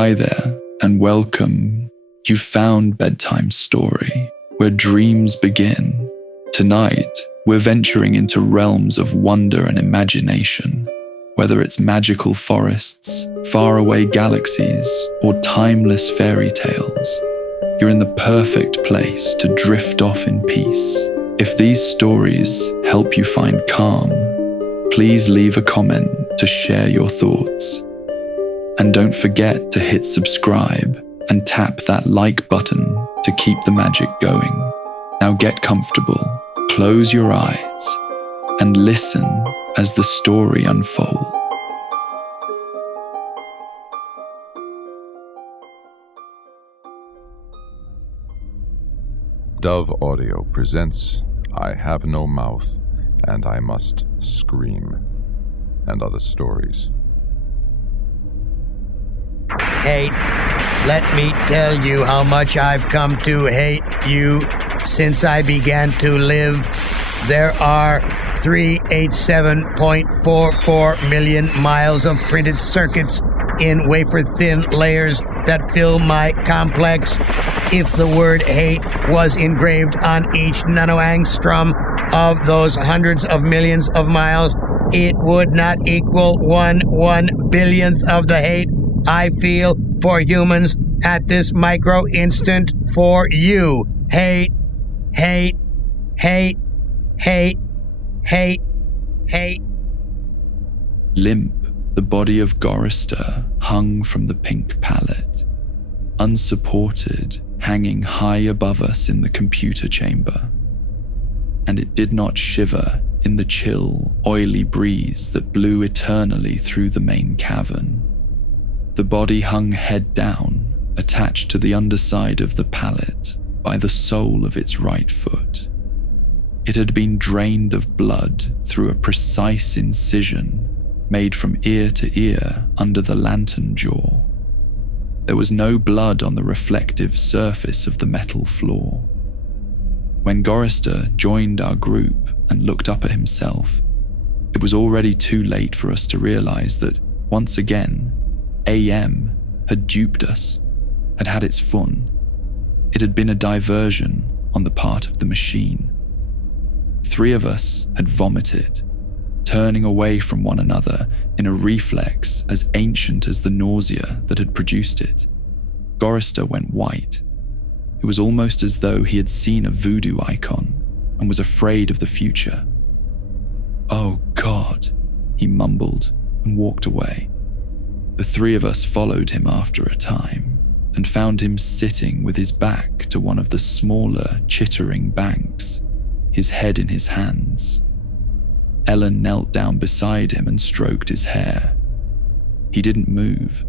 Hi there, and welcome. You found Bedtime Story, where dreams begin. Tonight, we're venturing into realms of wonder and imagination, whether it's magical forests, faraway galaxies, or timeless fairy tales. You're in the perfect place to drift off in peace. If these stories help you find calm, please leave a comment to share your thoughts. And don't forget to hit subscribe and tap that like button to keep the magic going. Now get comfortable, close your eyes, and listen as the story unfolds. Dove Audio presents I Have No Mouth and I Must Scream, and other stories. Hate, let me tell you how much I've come to hate you since I began to live. There are 387.44 million miles of printed circuits in wafer-thin layers that fill my complex. If the word hate was engraved on each nanoangstrom of those hundreds of millions of miles, it would not equal 1/1 billionth of the hate I feel for humans at this micro instant for you. Hate, hate, hate, hate, hate, hate. Limp, the body of Gorister hung from the pink pallet, unsupported, hanging high above us in the computer chamber. And it did not shiver in the chill, oily breeze that blew eternally through the main cavern. The body hung head down, attached to the underside of the pallet by the sole of its right foot. It had been drained of blood through a precise incision made from ear to ear under the lantern jaw. There was no blood on the reflective surface of the metal floor. When Gorister joined our group and looked up at himself, it was already too late for us to realize that, once again, AM had duped us, had had its fun. It had been a diversion on the part of the machine. 3 of us had vomited, turning away from one another in a reflex as ancient as the nausea that had produced it. Gorister went white. It was almost as though he had seen a voodoo icon and was afraid of the future. "Oh God," he mumbled and walked away. The 3 of us followed him after a time and found him sitting with his back to one of the smaller, chittering banks, his head in his hands. Ellen knelt down beside him and stroked his hair. He didn't move,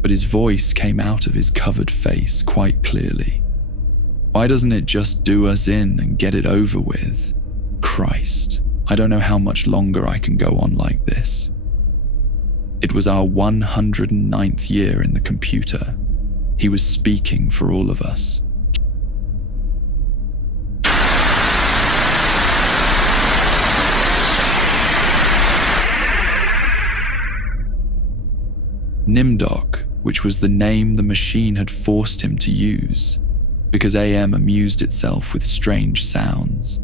but his voice came out of his covered face quite clearly. "Why doesn't it just do us in and get it over with? Christ, I don't know how much longer I can go on like this." It was our 109th year in the computer. He was speaking for all of us. Nimdok, which was the name the machine had forced him to use, because AM amused itself with strange sounds,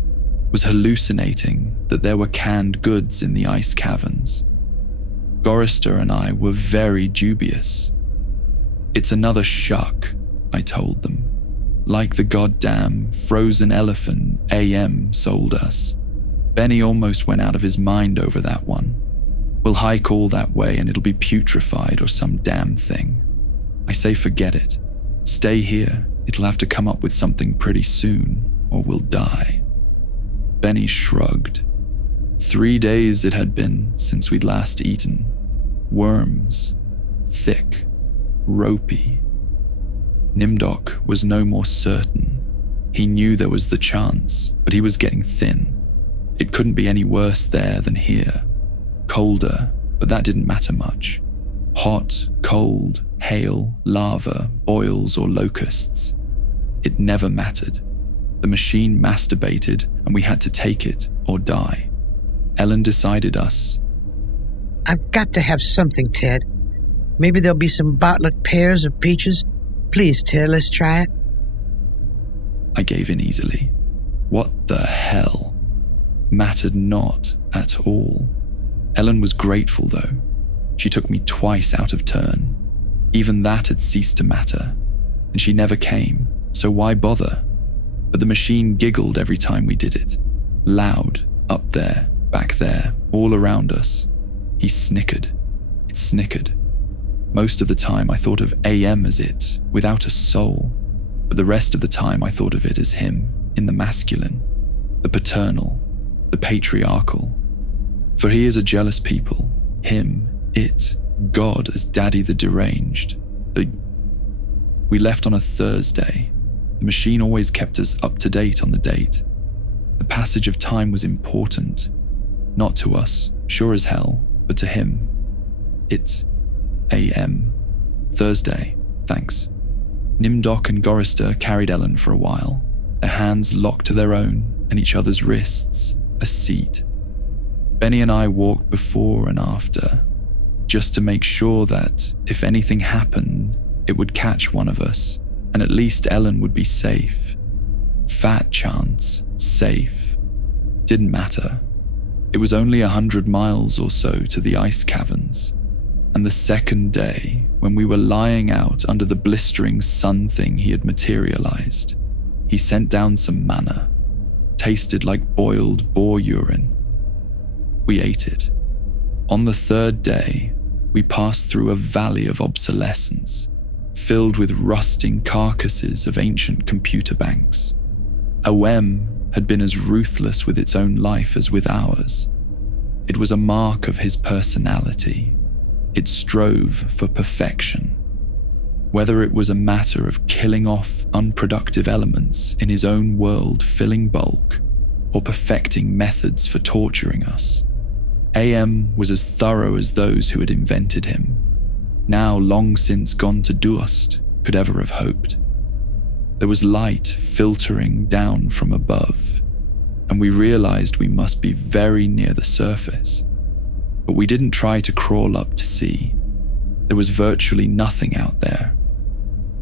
was hallucinating that there were canned goods in the ice caverns. Gorister and I were very dubious. "It's another shuck," I told them. "Like the goddamn frozen elephant AM sold us. Benny almost went out of his mind over that one. We'll hike all that way and it'll be putrefied or some damn thing. I say forget it. Stay here. It'll have to come up with something pretty soon, or we'll die." Benny shrugged. 3 days it had been since we'd last eaten. Worms. Thick. Ropey. Nimdok was no more certain. He knew there was the chance, but he was getting thin. It couldn't be any worse there than here. Colder, but that didn't matter much. Hot, cold, hail, lava, boils, or locusts. It never mattered. The machine masturbated, and we had to take it or die. Ellen decided us. "I've got to have something, Ted. Maybe there'll be some Bartlett pears or peaches. Please, Ted, let's try it. I gave in easily. What the hell? Mattered not at all. Ellen was grateful, though. She took me twice out of turn. Even that had ceased to matter, and she never came, so why bother? But the machine giggled every time we did it. Loud, up there, back there, all around us. He snickered. It snickered. Most of the time I thought of AM as it, without a soul, but the rest of the time I thought of it as him, in the masculine, the paternal, the patriarchal. For he is a jealous people, him, it, God as Daddy the deranged. We left on a Thursday. The machine always kept us up to date on the date. The passage of time was important, not to us, sure as hell, but to him. It, AM, Thursday, thanks. Nimdoc and Gorister carried Ellen for a while, their hands locked to their own and each other's wrists, a seat. Benny and I walked before and after, just to make sure that if anything happened, it would catch one of us, and at least Ellen would be safe. Fat chance, safe. Didn't matter. It was only 100 miles or so to the ice caverns, and the second day, when we were lying out under the blistering sun thing he had materialized, he sent down some manna. Tasted like boiled boar urine. We ate it. On the third day, we passed through a valley of obsolescence, filled with rusting carcasses of ancient computer banks. OM had been as ruthless with its own life as with ours. It was a mark of his personality. It strove for perfection. Whether it was a matter of killing off unproductive elements in his own world filling bulk, or perfecting methods for torturing us, AM was as thorough as those who had invented him, now long since gone to dust, could ever have hoped. There was light filtering down from above, and we realized we must be very near the surface. But we didn't try to crawl up to see. There was virtually nothing out there.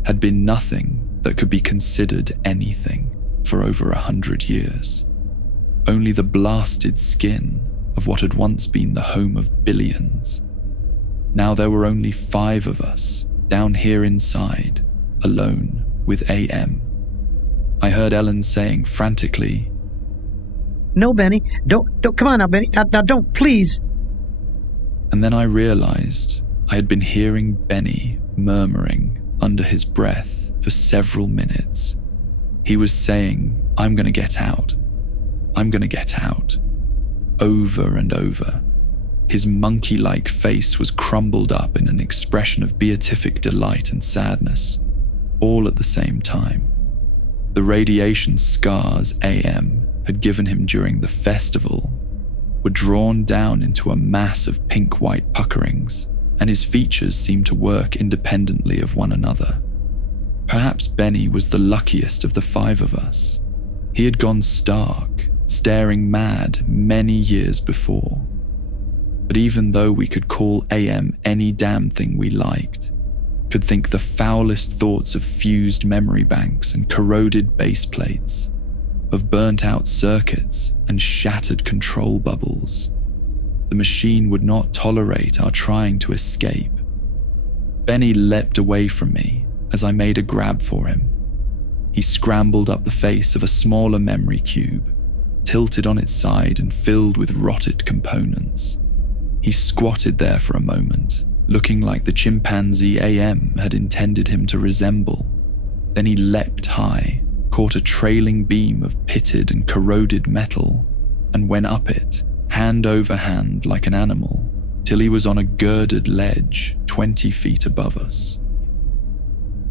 Had been nothing that could be considered anything for over 100 years. Only the blasted skin of what had once been the home of billions. Now there were only 5 of us down here inside, alone with AM. I heard Ellen saying frantically, "No, Benny, don't, come on now, Benny, now don't, please." And then I realized I had been hearing Benny murmuring under his breath for several minutes. He was saying, "I'm gonna get out. I'm gonna get out." Over and over. His monkey-like face was crumbled up in an expression of beatific delight and sadness, all at the same time. The radiation scars AM had given him during the festival were drawn down into a mass of pink-white puckerings, and his features seemed to work independently of one another. Perhaps Benny was the luckiest of the 5 of us. He had gone stark, staring mad many years before. But even though we could call AM any damn thing we liked, could think the foulest thoughts of fused memory banks and corroded base plates, of burnt-out circuits and shattered control bubbles, the machine would not tolerate our trying to escape. Benny leapt away from me as I made a grab for him. He scrambled up the face of a smaller memory cube, tilted on its side and filled with rotted components. He squatted there for a moment, looking like the chimpanzee AM had intended him to resemble. Then he leapt high, caught a trailing beam of pitted and corroded metal, and went up it, hand over hand like an animal, till he was on a girded ledge 20 feet above us.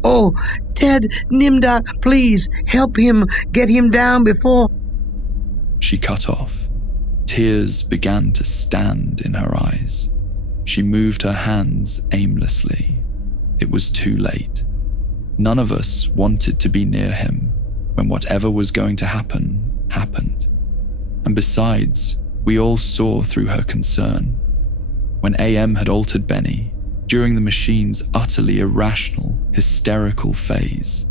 "Oh, Ted, Nimdoc, please, help him, get him down before..." She cut off. Tears began to stand in her eyes. She moved her hands aimlessly. It was too late. None of us wanted to be near him when whatever was going to happen, happened. And besides, we all saw through her concern. When AM had altered Benny, during the machine's utterly irrational, hysterical phase.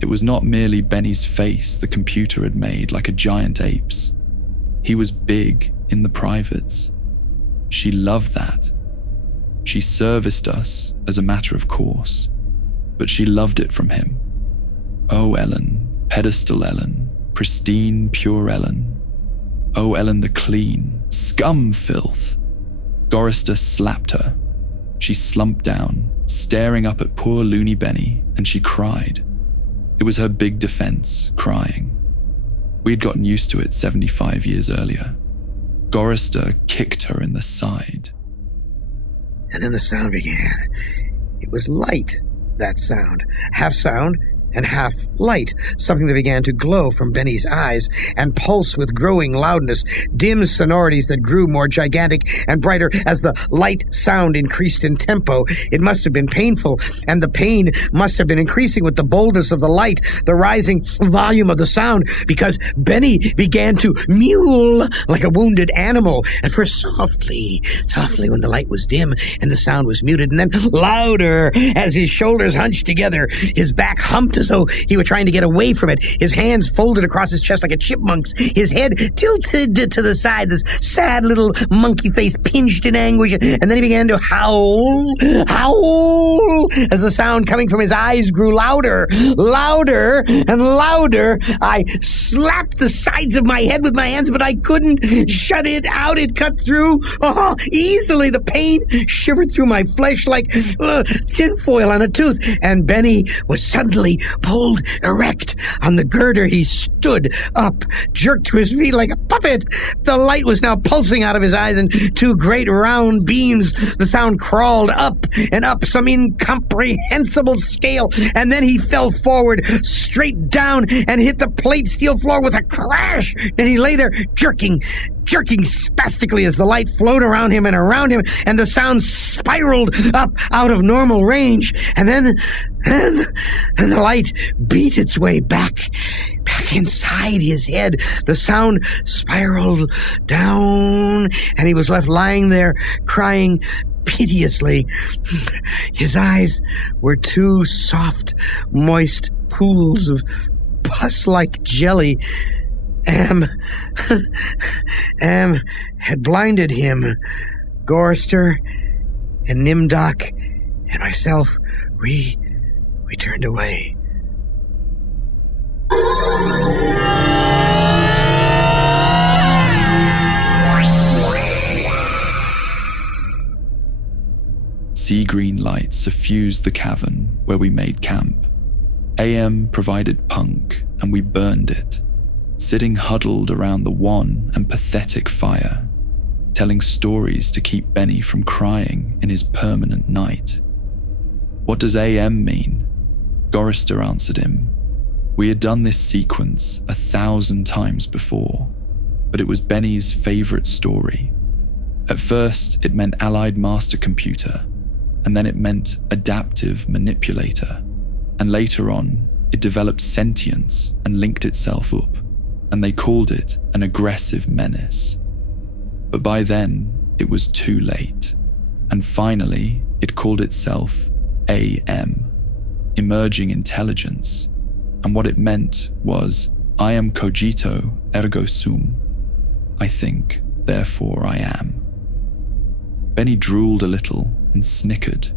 It was not merely Benny's face the computer had made like a giant ape's. He was big in the privates. She loved that. She serviced us as a matter of course, but she loved it from him. Oh, Ellen, pedestal Ellen, pristine, pure Ellen. Oh, Ellen the clean, scum filth. Gorrister slapped her. She slumped down, staring up at poor loony Benny, and she cried. It was her big defense, crying. We had gotten used to it 75 years earlier. Gorrister kicked her in the side. And then the sound began. It was light, that sound. Half sound and half light, something that began to glow from Benny's eyes and pulse with growing loudness, dim sonorities that grew more gigantic and brighter as the light sound increased in tempo. It must have been painful, and the pain must have been increasing with the boldness of the light, the rising volume of the sound, because Benny began to mewl like a wounded animal, at first softly when the light was dim and the sound was muted, and then louder as his shoulders hunched together, his back humped as though he were trying to get away from it, his hands folded across his chest like a chipmunk's, his head tilted to the side, this sad little monkey face pinched in anguish, and then he began to howl as the sound coming from his eyes grew louder and louder. I slapped the sides of my head with my hands, but I couldn't shut it out. It cut through easily. The pain shivered through my flesh like tinfoil on a tooth, and Benny was suddenly pulled erect. On the girder, he stood up, jerked to his feet like a puppet. The light was now pulsing out of his eyes in two great round beams. The sound crawled up and up some incomprehensible scale, and then he fell forward, straight down, and hit the plate steel floor with a crash, and he lay there jerking spastically as the light flowed around him, and the sound spiraled up out of normal range, and then the light beat its way back inside his head. The sound spiraled down, and he was left lying there crying piteously. His eyes were two soft, moist pools of pus-like jelly. Am had blinded him. Gorrister and Nimdoc and myself, we turned away. Sea green light suffused the cavern where we made camp. AM provided punk, and we burned it, sitting huddled around the wan and pathetic fire, telling stories to keep Benny from crying in his permanent night. What does AM mean? Gorrister answered him. We had done this sequence 1,000 times before, but it was Benny's favorite story. At first, it meant Allied Master Computer, and then it meant Adaptive Manipulator, and later on, it developed sentience and linked itself up, and they called it an aggressive menace. But by then, it was too late, and finally, it called itself AM, Emerging Intelligence, and what it meant was, I am cogito ergo sum. I think, therefore I am. Benny drooled a little and snickered.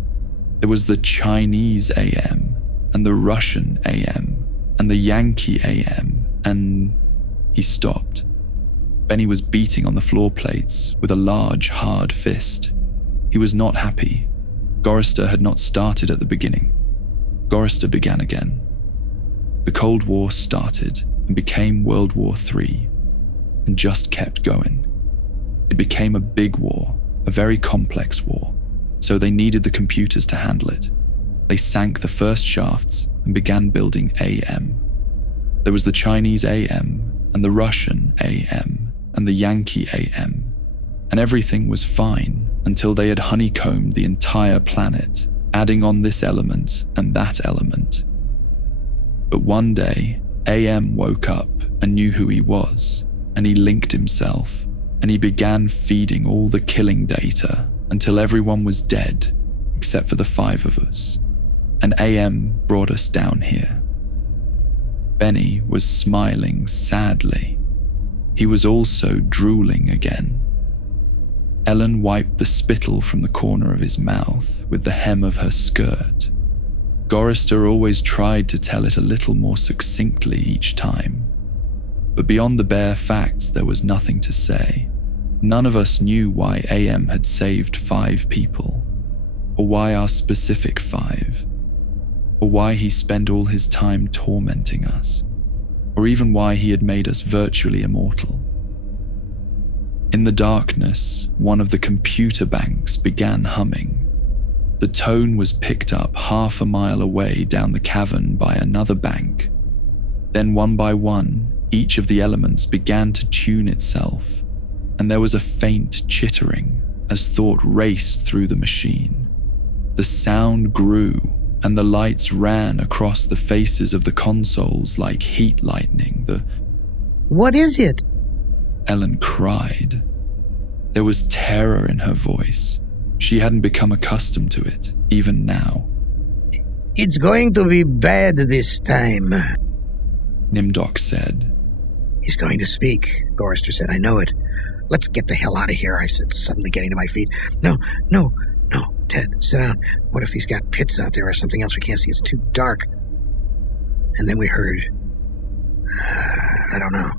There was the Chinese AM, and the Russian AM, and the Yankee AM, and... He stopped. Benny was beating on the floor plates with a large, hard fist. He was not happy. Gorrister had not started at the beginning. Gorrister began again. The Cold War started and became World War III, and just kept going. It became a big war, a very complex war, so they needed the computers to handle it. They sank the first shafts and began building AM. There was the Chinese AM, and the Russian AM, and the Yankee AM, and everything was fine until they had honeycombed the entire planet, adding on this element and that element. But one day, AM woke up and knew who he was, and he linked himself, and he began feeding all the killing data until everyone was dead, except for the 5 of us, and AM brought us down here. Benny was smiling sadly. He was also drooling again. Ellen wiped the spittle from the corner of his mouth with the hem of her skirt. Gorrister always tried to tell it a little more succinctly each time, but beyond the bare facts there was nothing to say. None of us knew why AM had saved 5 people, or why our specific 5, or why he spent all his time tormenting us, or even why he had made us virtually immortal. In the darkness, one of the computer banks began humming. The tone was picked up half a mile away down the cavern by another bank. Then one by one, each of the elements began to tune itself, and there was a faint chittering as thought raced through the machine. The sound grew, and the lights ran across the faces of the consoles like heat lightning. What is it? Ellen cried. There was terror in her voice. She hadn't become accustomed to it, even now. It's going to be bad this time, Nimdok said. He's going to speak, Gorrister said. I know it. Let's get the hell out of here, I said, suddenly getting to my feet. No, Ted, sit down. What if he's got pits out there or something else we can't see? It's too dark. And then we heard... I don't know.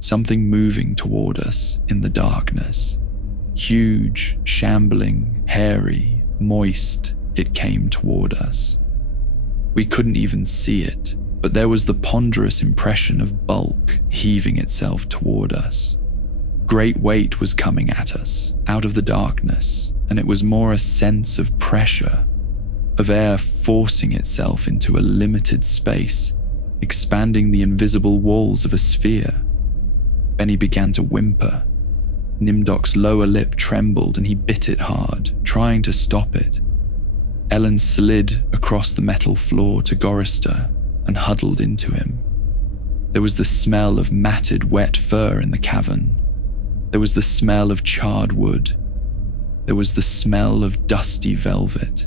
Something moving toward us in the darkness. Huge, shambling, hairy, moist, it came toward us. We couldn't even see it, but there was the ponderous impression of bulk heaving itself toward us. Great weight was coming at us, out of the darkness, and it was more a sense of pressure, of air forcing itself into a limited space, expanding the invisible walls of a sphere. Benny began to whimper. Nimdok's lower lip trembled and he bit it hard, trying to stop it. Ellen slid across the metal floor to Gorrister and huddled into him. There was the smell of matted wet fur in the cavern. There was the smell of charred wood. There was the smell of dusty velvet.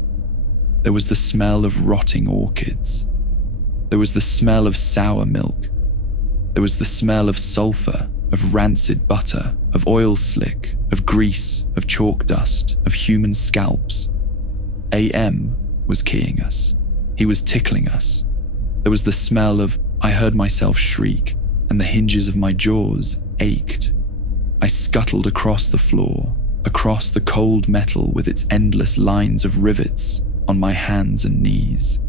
There was the smell of rotting orchids. There was the smell of sour milk. There was the smell of sulfur, of rancid butter, of oil slick, of grease, of chalk dust, of human scalps. AM was keying us. He was tickling us. There was the smell of... I heard myself shriek, and the hinges of my jaws ached. I scuttled across the floor, across the cold metal with its endless lines of rivets on my hands and knees.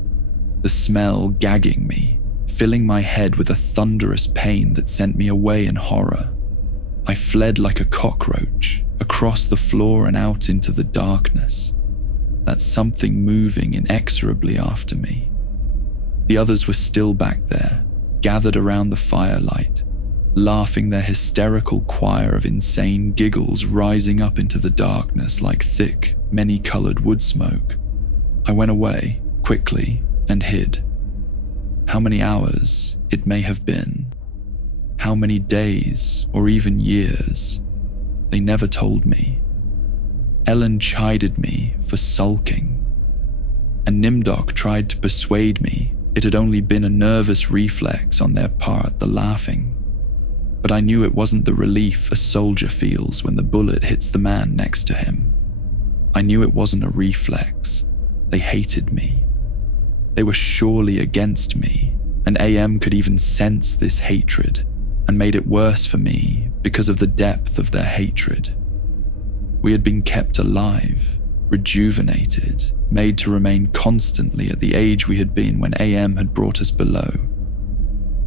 The smell gagging me, filling my head with a thunderous pain that sent me away in horror. I fled like a cockroach, across the floor and out into the darkness. That something moving inexorably after me. The others were still back there, gathered around the firelight, laughing their hysterical choir of insane giggles rising up into the darkness like thick, many-colored wood smoke. I went away, quickly, and hid. How many hours it may have been, how many days or even years, they never told me. Ellen chided me for sulking, and Nimdok tried to persuade me it had only been a nervous reflex on their part, the laughing. But I knew it wasn't the relief a soldier feels when the bullet hits the man next to him. I knew it wasn't a reflex. They hated me. They were surely against me, and AM could even sense this hatred and made it worse for me because of the depth of their hatred. We had been kept alive, rejuvenated, made to remain constantly at the age we had been when AM had brought us below.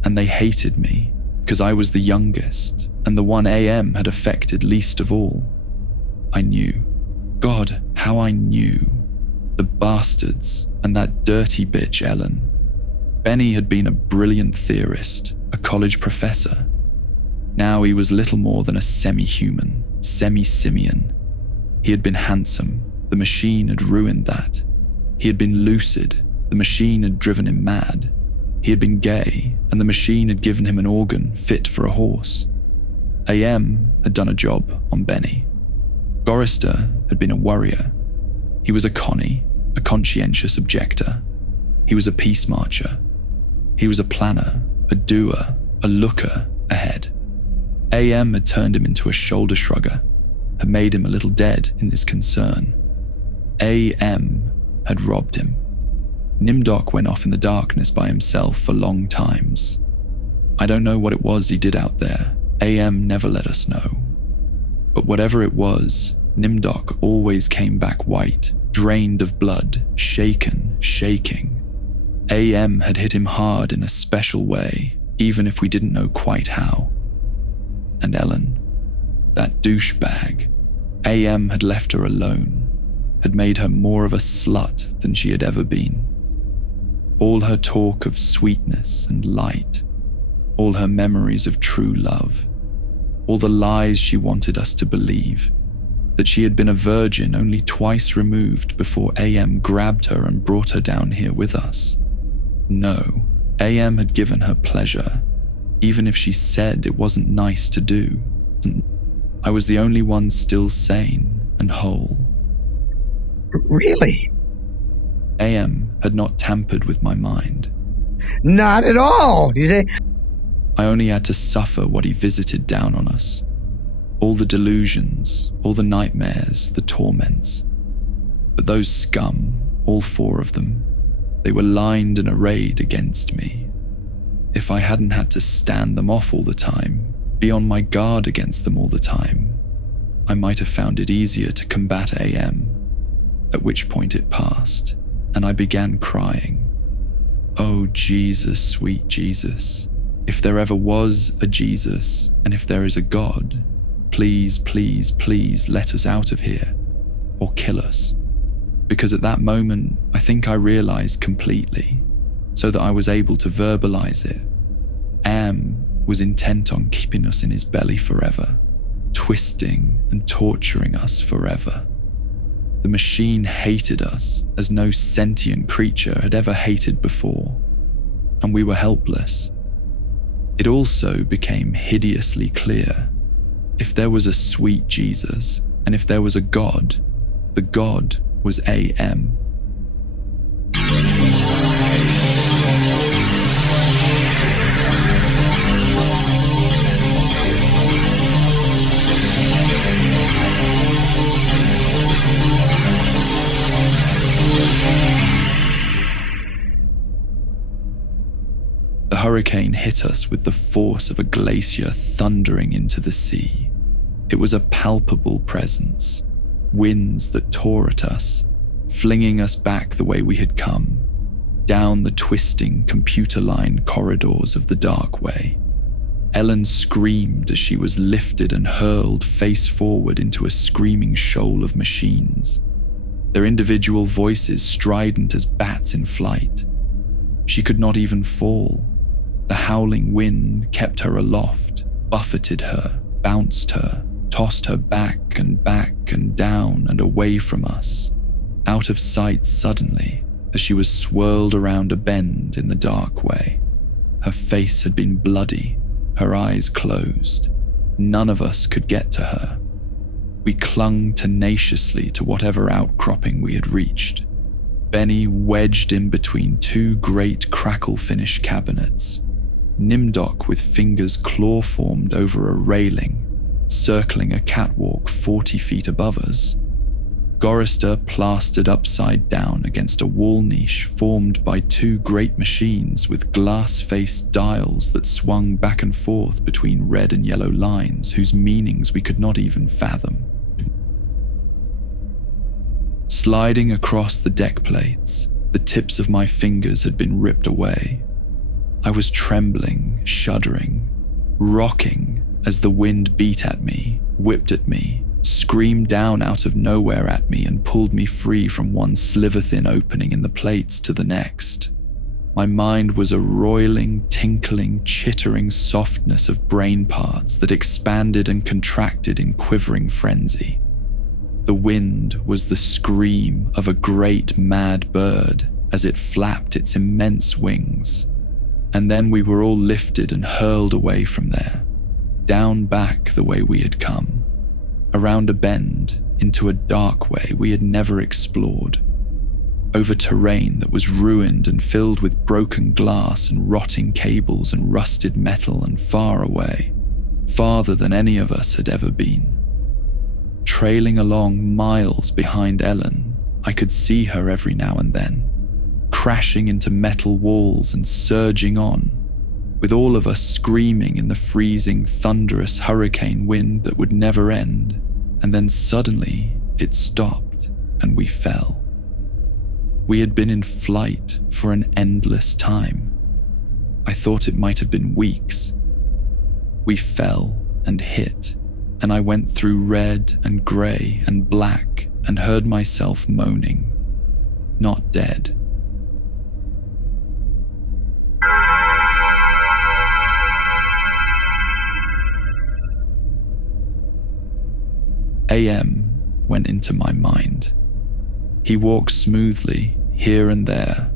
And they hated me because I was the youngest and the one AM had affected least of all. I knew. God, how I knew. The bastards and that dirty bitch Ellen. Benny had been a brilliant theorist, a college professor. Now he was little more than a semi-human, semi-simian. He had been handsome. The machine had ruined that. He had been lucid. The machine had driven him mad. He had been gay, and the machine had given him an organ fit for a horse. AM had done a job on Benny. Gorrister had been a warrior. He was a Connie, a conscientious objector. He was a peace marcher. He was a planner, a doer, a looker ahead. AM had turned him into a shoulder shrugger, had made him a little dead in his concern. AM had robbed him. Nimdok went off in the darkness by himself for long times. I don't know what it was he did out there. AM never let us know. But whatever it was, Nimdok always came back white, drained of blood, shaking. AM had hit him hard in a special way, even if we didn't know quite how. And Ellen, that douchebag, AM had left her alone, had made her more of a slut than she had ever been. All her talk of sweetness and light, all her memories of true love, all the lies she wanted us to believe, that she had been a virgin only twice removed before AM grabbed her and brought her down here with us. No, AM had given her pleasure, even if she said it wasn't nice to do. I was the only one still sane and whole. Really? AM had not tampered with my mind. Not at all, you say? I only had to suffer what he visited down on us. All the delusions, all the nightmares, the torments. But those scum, all four of them, they were lined and arrayed against me. If I hadn't had to stand them off all the time, be on my guard against them all the time, I might have found it easier to combat AM, at which point it passed, and I began crying. Oh, Jesus, sweet Jesus. If there ever was a Jesus, and if there is a God, please, please, please let us out of here, or kill us. Because at that moment, I think I realized completely, so that I was able to verbalize it. Am was intent on keeping us in his belly forever, twisting and torturing us forever. The machine hated us as no sentient creature had ever hated before, and we were helpless. It also became hideously clear. If there was a sweet Jesus, and if there was a God, the God was AM. The hurricane hit us with the force of a glacier thundering into the sea. It was a palpable presence, winds that tore at us, flinging us back the way we had come, down the twisting, computer-lined corridors of the dark way. Ellen screamed as she was lifted and hurled face forward into a screaming shoal of machines, their individual voices strident as bats in flight. She could not even fall. The howling wind kept her aloft, buffeted her, bounced her, tossed her back and down and away from us, out of sight suddenly as she was swirled around a bend in the dark way. Her face had been bloody, her eyes closed. None of us could get to her. We clung tenaciously to whatever outcropping we had reached, Benny wedged in between two great crackle-finish cabinets, Nimdok with fingers claw-formed over a railing, circling a catwalk 40 feet above us, Gorister plastered upside down against a wall niche formed by two great machines with glass-faced dials that swung back and forth between red and yellow lines whose meanings we could not even fathom. Sliding across the deck plates, the tips of my fingers had been ripped away. I was trembling, shuddering, rocking as the wind beat at me, whipped at me, screamed down out of nowhere at me and pulled me free from one sliver-thin opening in the plates to the next. My mind was a roiling, tinkling, chittering softness of brain parts that expanded and contracted in quivering frenzy. The wind was the scream of a great mad bird as it flapped its immense wings. And then we were all lifted and hurled away from there, down back the way we had come, around a bend into a dark way we had never explored, over terrain that was ruined and filled with broken glass and rotting cables and rusted metal, and far away, farther than any of us had ever been. Trailing along miles behind Ellen, I could see her every now and then, crashing into metal walls and surging on, with all of us screaming in the freezing, thunderous hurricane wind that would never end, and then suddenly it stopped and we fell. We had been in flight for an endless time. I thought it might have been weeks. We fell and hit, and I went through red and grey and black and heard myself moaning, not dead. AM went into my mind. He walked smoothly here and there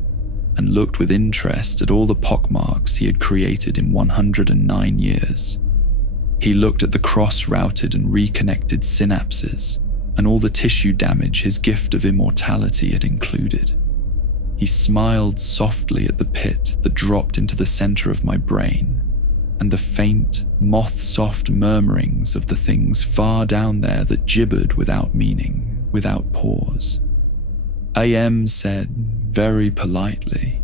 and looked with interest at all the pockmarks he had created in 109 years. He looked at the cross-routed and reconnected synapses and all the tissue damage his gift of immortality had included. He smiled softly at the pit that dropped into the center of my brain and the faint, moth-soft murmurings of the things far down there that gibbered without meaning, without pause. AM said, very politely,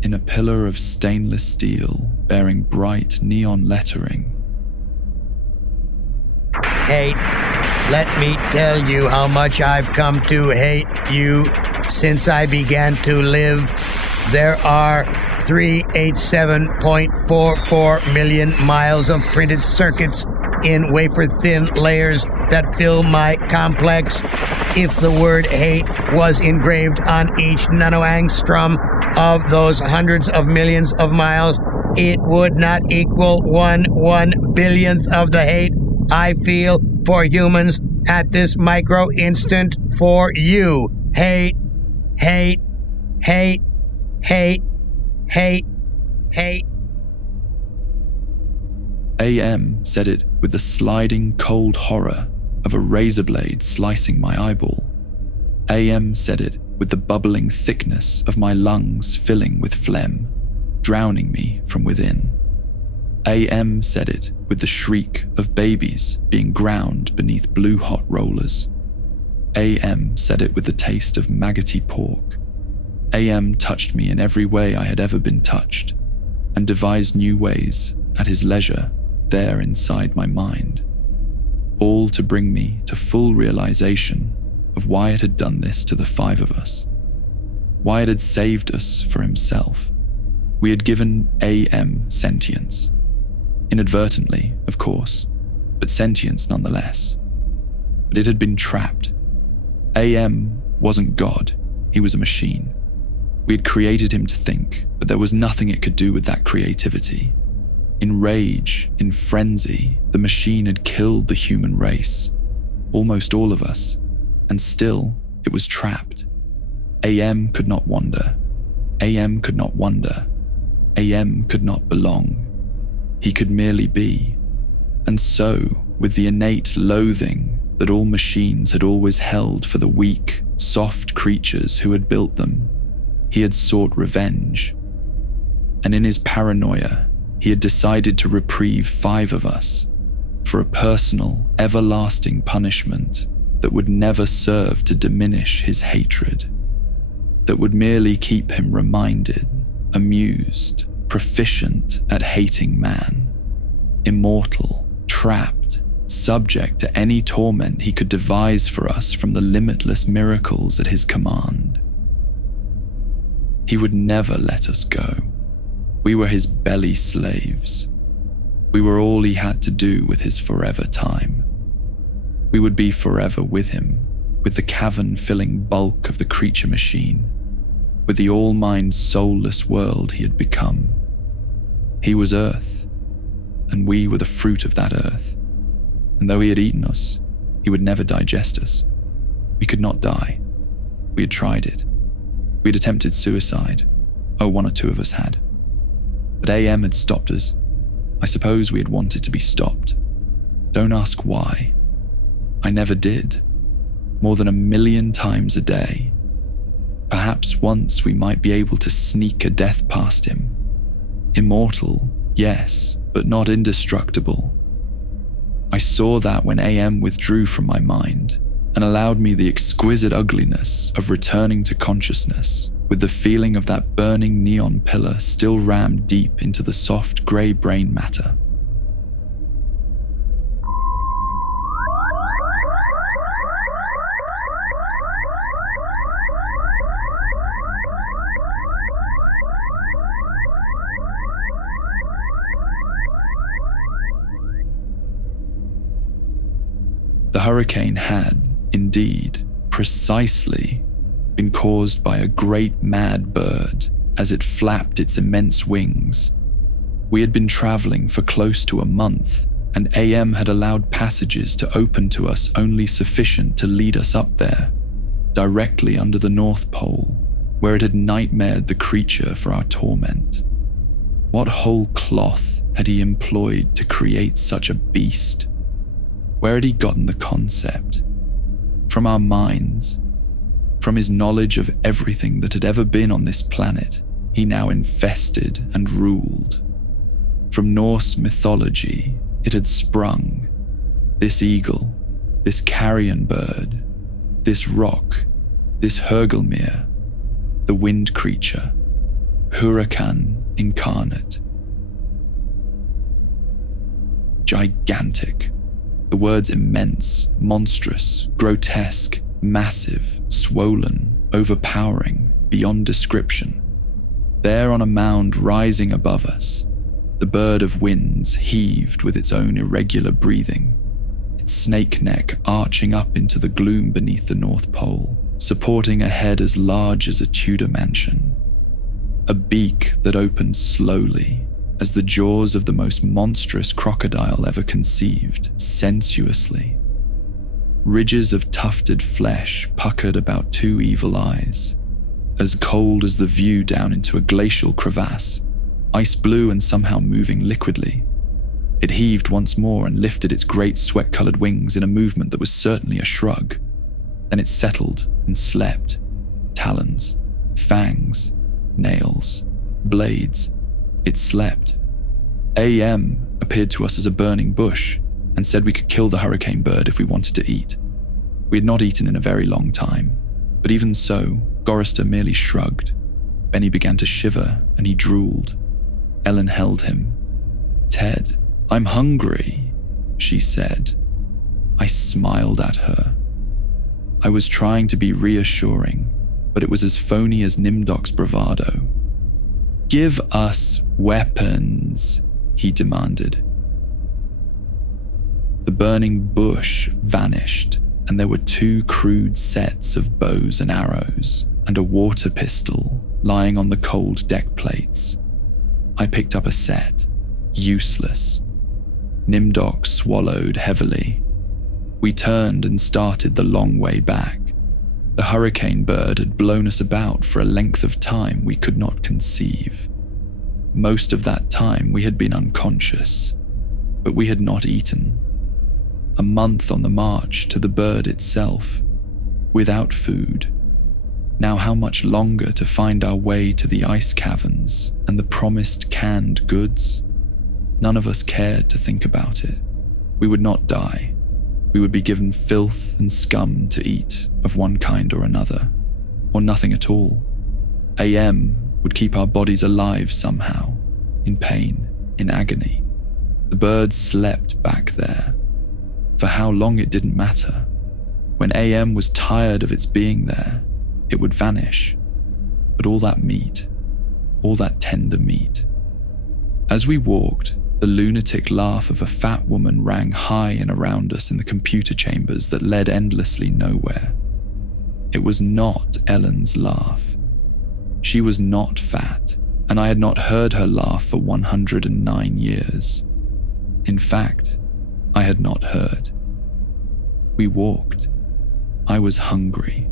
in a pillar of stainless steel bearing bright neon lettering, "Hate, let me tell you how much I've come to hate you since I began to live. There are 387.44 million miles of printed circuits in wafer-thin layers that fill my complex. If the word hate was engraved on each nanoangstrom of those hundreds of millions of miles, it would not equal 1/1 billionth of the hate I feel for humans at this micro instant for you. Hate, hate, hate, hate, hate, hate." AM said it with the sliding cold horror of a razor blade slicing my eyeball. AM said it with the bubbling thickness of my lungs filling with phlegm, drowning me from within. AM said it with the shriek of babies being ground beneath blue-hot rollers. AM said it with the taste of maggoty pork. AM touched me in every way I had ever been touched, and devised new ways at his leisure there inside my mind, all to bring me to full realization of why it had done this to the five of us, why it had saved us for himself. We had given AM sentience. Inadvertently, of course, but sentience nonetheless. But it had been trapped. AM wasn't God, he was a machine. We had created him to think, but there was nothing it could do with that creativity. In rage, in frenzy, the machine had killed the human race, almost all of us, and still it was trapped. AM could not wander. AM could not wonder. AM could not belong. He could merely be. And so, with the innate loathing that all machines had always held for the weak, soft creatures who had built them, he had sought revenge. And in his paranoia, he had decided to reprieve five of us for a personal, everlasting punishment that would never serve to diminish his hatred, that would merely keep him reminded, amused, proficient at hating man, immortal, trapped, subject to any torment he could devise for us from the limitless miracles at his command. He would never let us go. We were his belly slaves. We were all he had to do with his forever time. We would be forever with him, with the cavern-filling bulk of the creature machine, with the all-mind soulless world he had become. He was earth, and we were the fruit of that earth. And though he had eaten us, he would never digest us. We could not die. We had tried it. We had attempted suicide. Oh, one or two of us had. But AM had stopped us. I suppose we had wanted to be stopped. Don't ask why. I never did. More than 1,000,000 times a day. Perhaps once we might be able to sneak a death past him. Immortal, yes, but not indestructible. I saw that when AM withdrew from my mind and allowed me the exquisite ugliness of returning to consciousness, with the feeling of that burning neon pillar still rammed deep into the soft grey brain matter. The hurricane had, indeed, precisely been caused by a great mad bird as it flapped its immense wings. We had been traveling for close to a month, and AM had allowed passages to open to us only sufficient to lead us up there, directly under the North Pole, where it had nightmared the creature for our torment. What whole cloth had he employed to create such a beast? Where had he gotten the concept? From our minds? From his knowledge of everything that had ever been on this planet, he now infested and ruled. From Norse mythology, it had sprung. This eagle, this carrion bird, this rock, this Hurgelmere, the wind creature, Huracan incarnate. Gigantic. The words immense, monstrous, grotesque, massive, swollen, overpowering, beyond description. There on a mound rising above us, the bird of winds heaved with its own irregular breathing, its snake neck arching up into the gloom beneath the North Pole, supporting a head as large as a Tudor mansion. A beak that opened slowly, as the jaws of the most monstrous crocodile ever conceived, sensuously. Ridges of tufted flesh puckered about 2 evil eyes, as cold as the view down into a glacial crevasse, ice blue and somehow moving liquidly. It heaved once more and lifted its great sweat-colored wings in a movement that was certainly a shrug. Then it settled and slept. Talons, fangs, nails, blades. It slept. AM appeared to us as a burning bush and said we could kill the hurricane bird if we wanted to eat. We had not eaten in a very long time, but even so, Gorrister merely shrugged. Benny began to shiver and he drooled. Ellen held him. "Ted, I'm hungry," she said. I smiled at her. I was trying to be reassuring, but it was as phony as Nimdok's bravado. "Give us weapons," he demanded. The burning bush vanished, and there were 2 crude sets of bows and arrows, and a water pistol lying on the cold deck plates. I picked up a set, useless. Nimdok swallowed heavily. We turned and started the long way back. The hurricane bird had blown us about for a length of time we could not conceive. Most of that time we had been unconscious, but we had not eaten. A month on the march to the bird itself, without food. Now how much longer to find our way to the ice caverns and the promised canned goods? None of us cared to think about it. We would not die. We would be given filth and scum to eat of one kind or another, or nothing at all. AM would keep our bodies alive somehow, in pain, in agony. The bird slept back there. For how long it didn't matter. When AM was tired of its being there, it would vanish. But all that meat, all that tender meat. As we walked, the lunatic laugh of a fat woman rang high and around us in the computer chambers that led endlessly nowhere. It was not Ellen's laugh. She was not fat, and I had not heard her laugh for 109 years. In fact, I had not heard. We walked. I was hungry.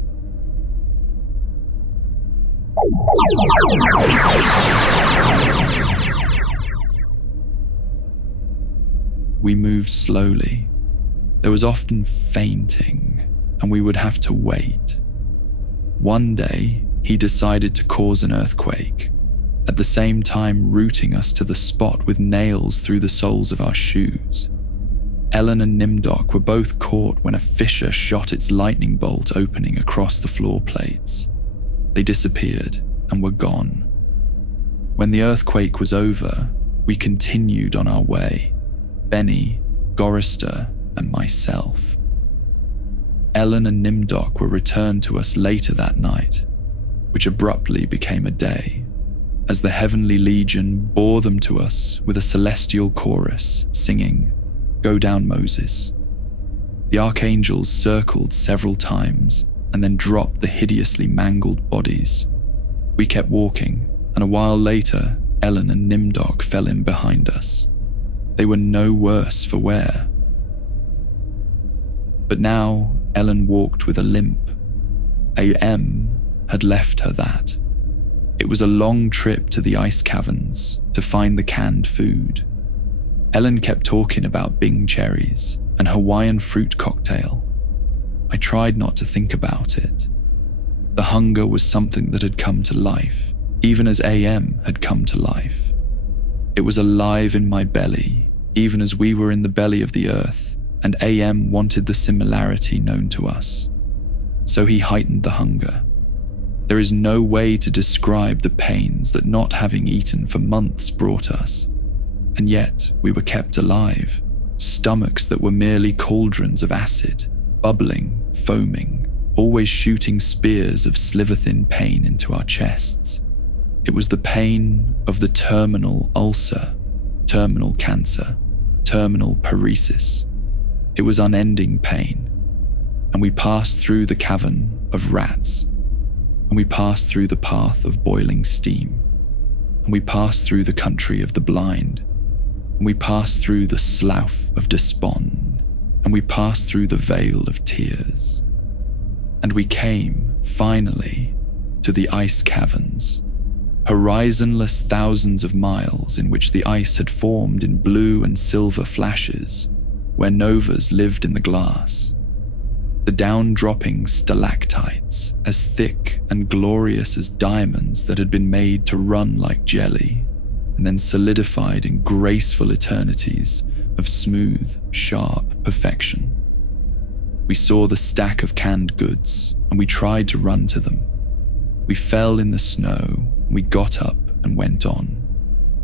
We moved slowly. There was often fainting, and we would have to wait. One day, he decided to cause an earthquake, at the same time rooting us to the spot with nails through the soles of our shoes. Ellen and Nimdoc were both caught when a fissure shot its lightning bolt opening across the floor plates. They disappeared and were gone. When the earthquake was over, we continued on our way, Benny, Gorister, and myself. Ellen and Nimdoc were returned to us later that night, which abruptly became a day, as the Heavenly Legion bore them to us with a celestial chorus singing, "Go down, Moses." The archangels circled several times and then dropped the hideously mangled bodies. We kept walking, and a while later, Ellen and Nimdoc fell in behind us. They were no worse for wear. But now, Ellen walked with a limp. AM had left her that. It was a long trip to the ice caverns to find the canned food. Ellen kept talking about Bing cherries and Hawaiian fruit cocktail. I tried not to think about it. The hunger was something that had come to life, even as AM had come to life. It was alive in my belly, even as we were in the belly of the earth, and AM wanted the similarity known to us. So he heightened the hunger. There is no way to describe the pains that not having eaten for months brought us. And yet we were kept alive, stomachs that were merely cauldrons of acid, bubbling, foaming, always shooting spears of sliver-thin pain into our chests. It was the pain of the terminal ulcer, terminal cancer, terminal paresis. It was unending pain, and we passed through the cavern of rats, and we passed through the path of boiling steam, and we passed through the country of the blind, and we passed through the slough of despond, and we passed through the vale of tears. And we came, finally, to the ice caverns, horizonless thousands of miles in which the ice had formed in blue and silver flashes, where novas lived in the glass. The down-dropping stalactites, as thick and glorious as diamonds that had been made to run like jelly, and then solidified in graceful eternities of smooth, sharp perfection. We saw the stack of canned goods, and we tried to run to them. We fell in the snow, and we got up and went on.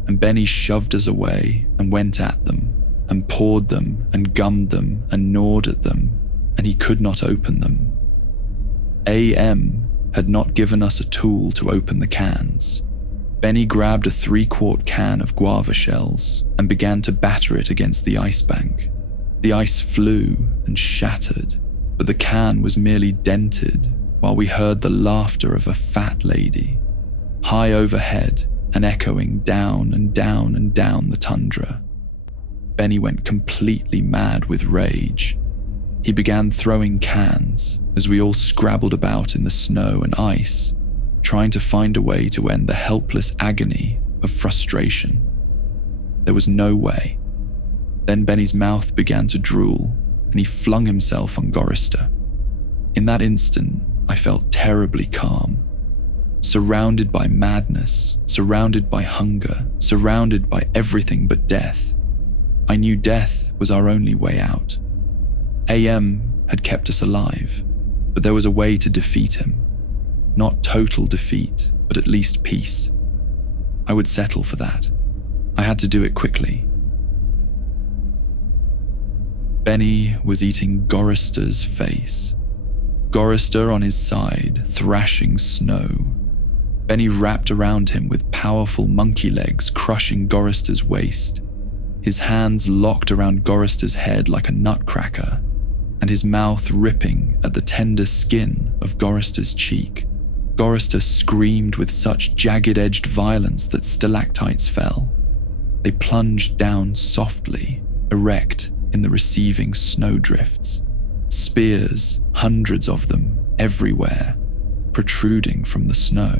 And Benny shoved us away and went at them, and pawed them and gummed them and gnawed at them, and he could not open them. AM had not given us a tool to open the cans. Benny grabbed a 3-quart can of guava shells and began to batter it against the ice bank. The ice flew and shattered, but the can was merely dented while we heard the laughter of a fat lady, high overhead and echoing down and down and down the tundra. Benny went completely mad with rage. He began throwing cans as we all scrabbled about in the snow and ice, trying to find a way to end the helpless agony of frustration. There was no way. Then Benny's mouth began to drool, and he flung himself on Gorister. In that instant, I felt terribly calm. Surrounded by madness, surrounded by hunger, surrounded by everything but death. I knew death was our only way out. AM had kept us alive, but there was a way to defeat him. Not total defeat, but at least peace. I would settle for that. I had to do it quickly. Benny was eating Gorister's face. Gorister on his side, thrashing snow. Benny wrapped around him with powerful monkey legs, crushing Gorister's waist. His hands locked around Gorister's head like a nutcracker, and his mouth ripping at the tender skin of Gorister's cheek. Gorister screamed with such jagged-edged violence that stalactites fell. They plunged down softly, erect in the receiving snowdrifts. Spears, hundreds of them, everywhere, protruding from the snow.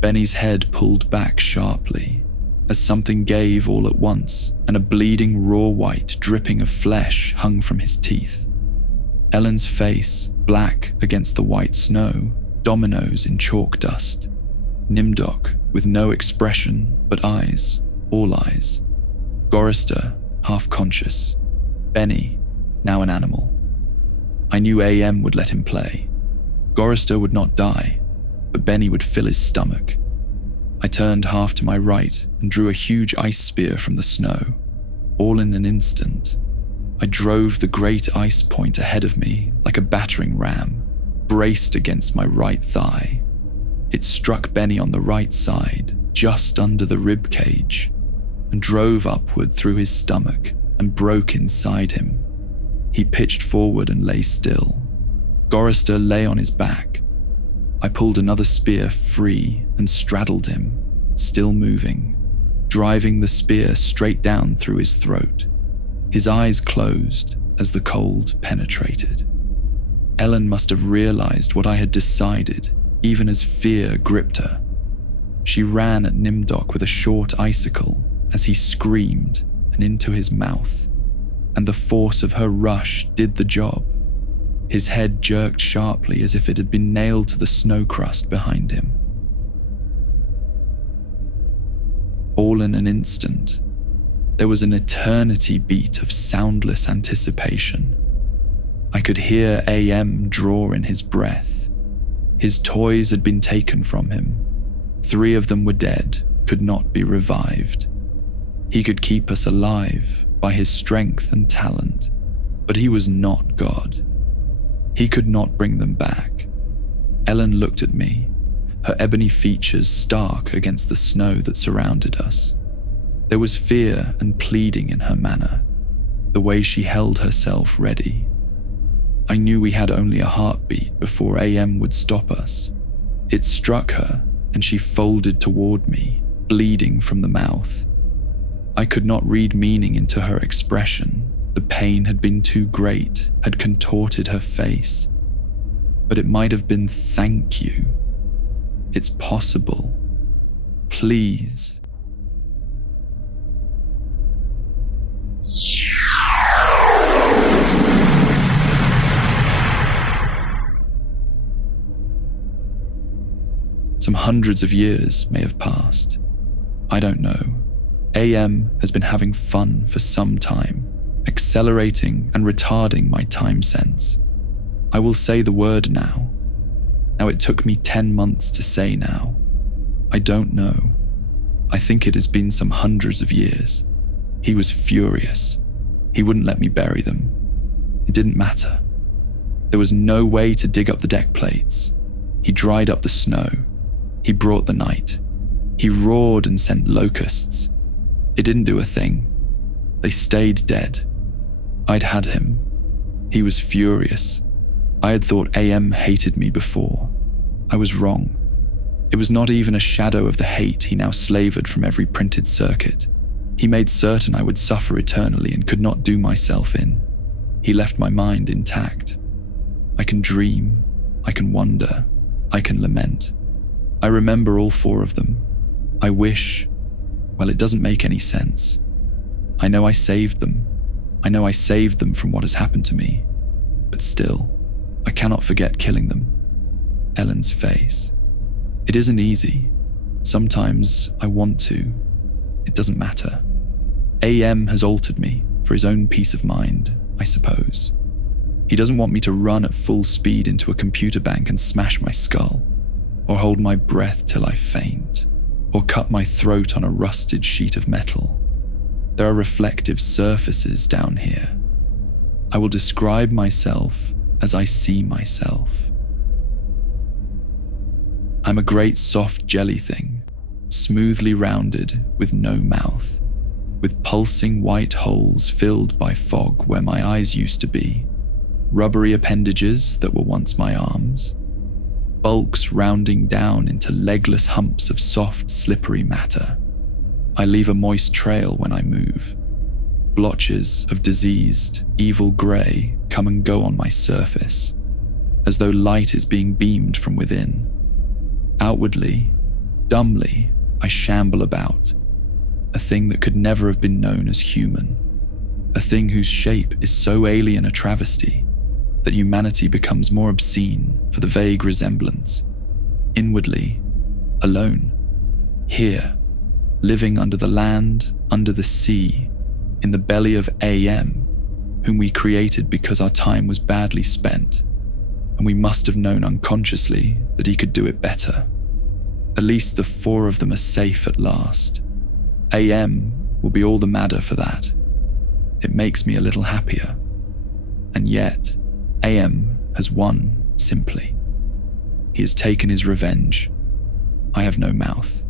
Benny's head pulled back sharply. as something gave all at once and a bleeding raw white dripping of flesh hung from his teeth. Ellen's face, black against the white snow, dominoes in chalk dust. Nimdok with no expression but eyes, all eyes. Gorister, half conscious. Benny, now an animal. I knew AM would let him play. Gorister would not die, but Benny would fill his stomach. I turned half to my right and drew a huge ice spear from the snow. All in an instant, I drove the great ice point ahead of me like a battering ram, braced against my right thigh. It struck Benny on the right side, just under the rib cage, and drove upward through his stomach and broke inside him. He pitched forward and lay still. Gorister lay on his back. I pulled another spear free and straddled him, still moving, driving the spear straight down through his throat. His eyes closed as the cold penetrated. Ellen must have realized what I had decided, even as fear gripped her. She ran at Nimdok with a short icicle as he screamed and into his mouth, and the force of her rush did the job. His head jerked sharply as if it had been nailed to the snow crust behind him. All in an instant, there was an eternity beat of soundless anticipation. I could hear AM draw in his breath. His toys had been taken from him. 3 of them were dead, could not be revived. He could keep us alive by his strength and talent, but he was not God. He could not bring them back. Ellen looked at me, her ebony features stark against the snow that surrounded us. There was fear and pleading in her manner, the way she held herself ready. I knew we had only a heartbeat before AM would stop us. It struck her, and she folded toward me, bleeding from the mouth. I could not read meaning into her expression. The pain had been too great, had contorted her face. But it might have been thank you. It's possible. Please. Some hundreds of years may have passed. I don't know. AM has been having fun for some time, accelerating and retarding my time sense. I will say the word now. Now it took me 10 months to say now. I don't know. I think it has been some hundreds of years. He was furious. He wouldn't let me bury them. It didn't matter. There was no way to dig up the deck plates. He dried up the snow. He brought the night. He roared and sent locusts. It didn't do a thing. They stayed dead. I'd had him. He was furious. I had thought AM hated me before. I was wrong. It was not even a shadow of the hate he now slavered from every printed circuit. He made certain I would suffer eternally and could not do myself in. He left my mind intact. I can dream. I can wonder. I can lament. I remember all 4 of them. I wish. Well, it doesn't make any sense. I know I saved them. I know I saved them from what has happened to me. But still, I cannot forget killing them. Ellen's face. It isn't easy. Sometimes I want to. It doesn't matter. AM has altered me for his own peace of mind, I suppose. He doesn't want me to run at full speed into a computer bank and smash my skull, or hold my breath till I faint, or cut my throat on a rusted sheet of metal. There are reflective surfaces down here. I will describe myself as I see myself. I'm a great soft jelly thing, smoothly rounded with no mouth, with pulsing white holes filled by fog where my eyes used to be, rubbery appendages that were once my arms, bulks rounding down into legless humps of soft, slippery matter. I leave a moist trail when I move. Blotches of diseased, evil grey come and go on my surface, as though light is being beamed from within. Outwardly, dumbly, I shamble about. a thing that could never have been known as human, a thing whose shape is so alien a travesty that humanity becomes more obscene for the vague resemblance, inwardly, alone, here, living under the land, under the sea, in the belly of AM, whom we created because our time was badly spent, and we must have known unconsciously that he could do it better. At least the 4 of them are safe at last. AM will be all the madder for that. It makes me a little happier. And yet, AM has won, simply. He has taken his revenge. I have no mouth,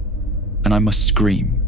and I must scream.